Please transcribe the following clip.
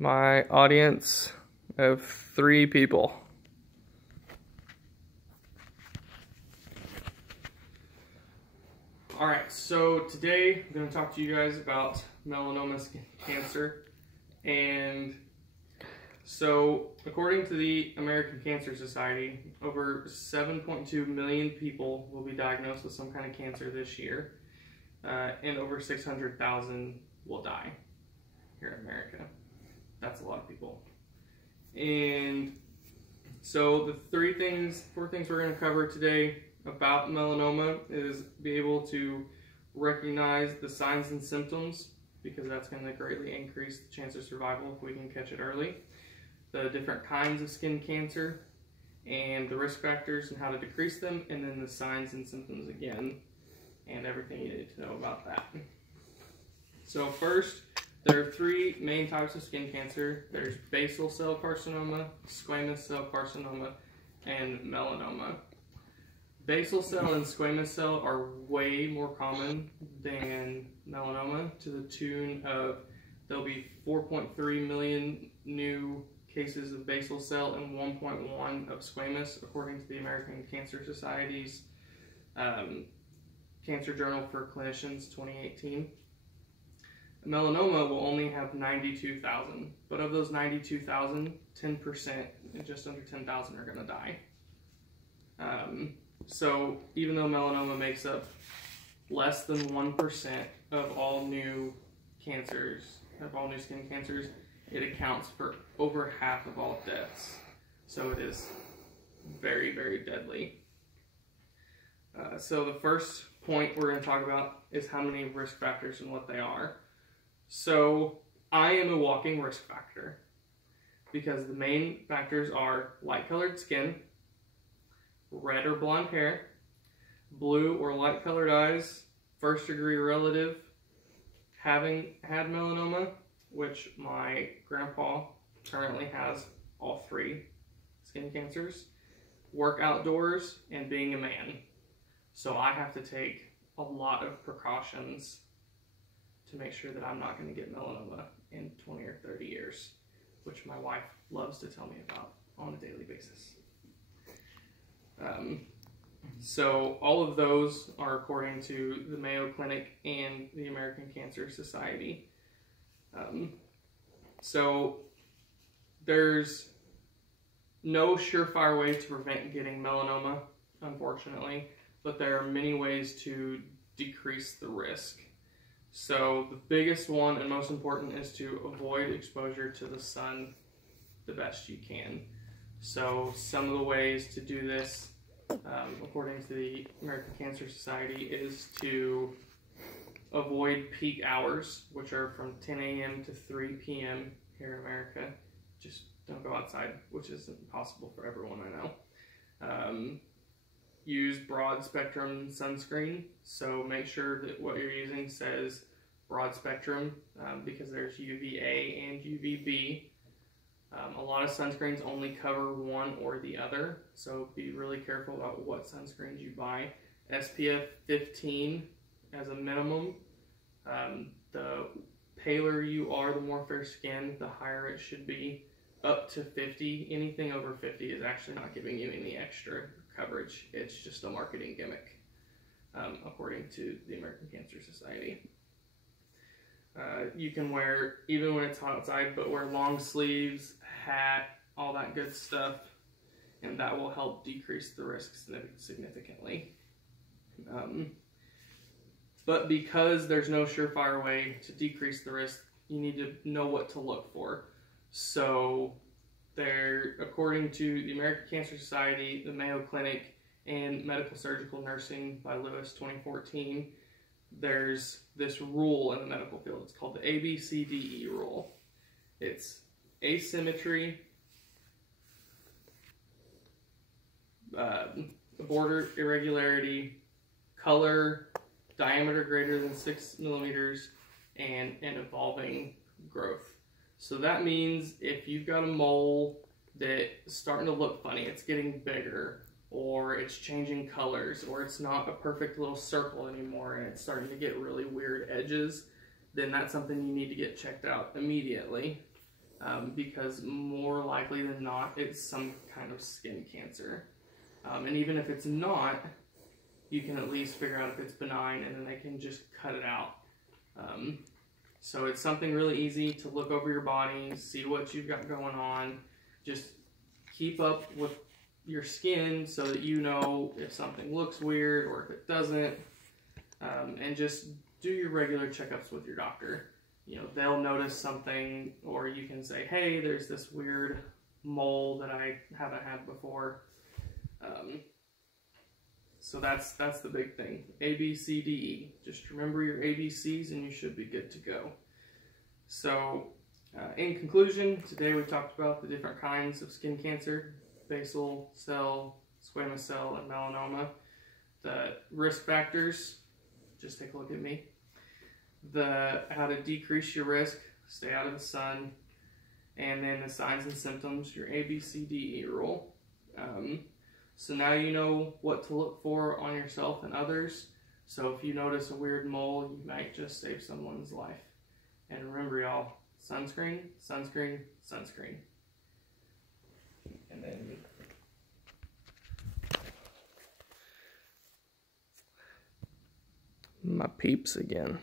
my audience of 3 people. Alright, so today I'm going to talk to you guys about melanoma skin cancer. And so, according to the American Cancer Society, over 7.2 million people will be diagnosed with some kind of cancer this year, and over 600,000 will die here in America. That's a lot of people. And so the 4 things we're going to cover today about melanoma is be able to recognize the signs and symptoms, because that's going to greatly increase the chance of survival if we can catch it early. The different kinds of skin cancer and the risk factors and how to decrease them, and then the signs and symptoms again, and everything you need to know about that. So first, there are 3 main types of skin cancer. There's basal cell carcinoma, squamous cell carcinoma, and melanoma. Basal cell and squamous cell are way more common than melanoma, to the tune of there'll be 4.3 million new cases of basal cell and 1.1 of squamous, according to the American Cancer Society's Cancer Journal for Clinicians 2018. Melanoma will only have 92,000, but of those 92,000, 10%, just under 10,000 are going to die. So even though melanoma makes up less than 1% of all new cancers, of all new skin cancers, it accounts for over half of all deaths. So it is very, very deadly. So the first point we're going to talk about is how many risk factors and what they are. So I am a walking risk factor, because the main factors are light-colored skin, red or blonde hair, blue or light-colored eyes, first-degree relative, having had melanoma, which my grandpa currently has all 3 skin cancers, work outdoors, and being a man. So I have to take a lot of precautions to make sure that I'm not going to get melanoma in 20 or 30 years, which my wife loves to tell me about on a daily basis. So all of those are according to the Mayo Clinic and the American Cancer Society. So there's no surefire way to prevent getting melanoma, unfortunately, but there are many ways to decrease the risk. So the biggest one and most important is to avoid exposure to the sun the best you can. So some of the ways to do this, according to the American Cancer Society, is to avoid peak hours, which are from 10 a.m. to 3 p.m. here in America. Just don't go outside, which isn't possible for everyone I know. Use broad spectrum sunscreen, so make sure that what you're using says broad spectrum, because there's UVA and UVB. A lot of sunscreens only cover one or the other, so be really careful about what sunscreens you buy. SPF 15 as a minimum. The paler you are, the more fair skinned, the higher it should be. Up to 50. Anything over 50 is actually not giving you any extra coverage. It's just a marketing gimmick, according to the American Cancer Society. You can wear, even when it's hot outside, but wear long sleeves, hat, all that good stuff, and that will help decrease the risk significantly. But because there's no surefire way to decrease the risk, you need to know what to look for. So there, according to the American Cancer Society, the Mayo Clinic, and Medical Surgical Nursing by Lewis 2014, there's this rule in the medical field. It's called the ABCDE rule. It's asymmetry, border irregularity, color, diameter greater than 6 millimeters, and an evolving growth. So that means if you've got a mole that's starting to look funny, it's getting bigger, or it's changing colors, or it's not a perfect little circle anymore and it's starting to get really weird edges, then that's something you need to get checked out immediately. because more likely than not, it's some kind of skin cancer. And even if it's not, you can at least figure out if it's benign, and then they can just cut it out. So it's something really easy to look over your body, see what you've got going on, just keep up with your skin so that you know if something looks weird or if it doesn't, and just do your regular checkups with your doctor. You know, they'll notice something, or you can say, hey, there's this weird mole that I haven't had before. So that's the big thing. A, B, C, D, E. Just remember your ABCs and you should be good to go. So in conclusion, today we talked about the different kinds of skin cancer: basal cell, squamous cell, and melanoma. The risk factors, just take a look at me. How to decrease your risk, stay out of the sun, and then the signs and symptoms, your A, B, C, D, E rule. So now you know what to look for on yourself and others. So if you notice a weird mole, you might just save someone's life. And remember, y'all, sunscreen, sunscreen, sunscreen. And then my peeps again.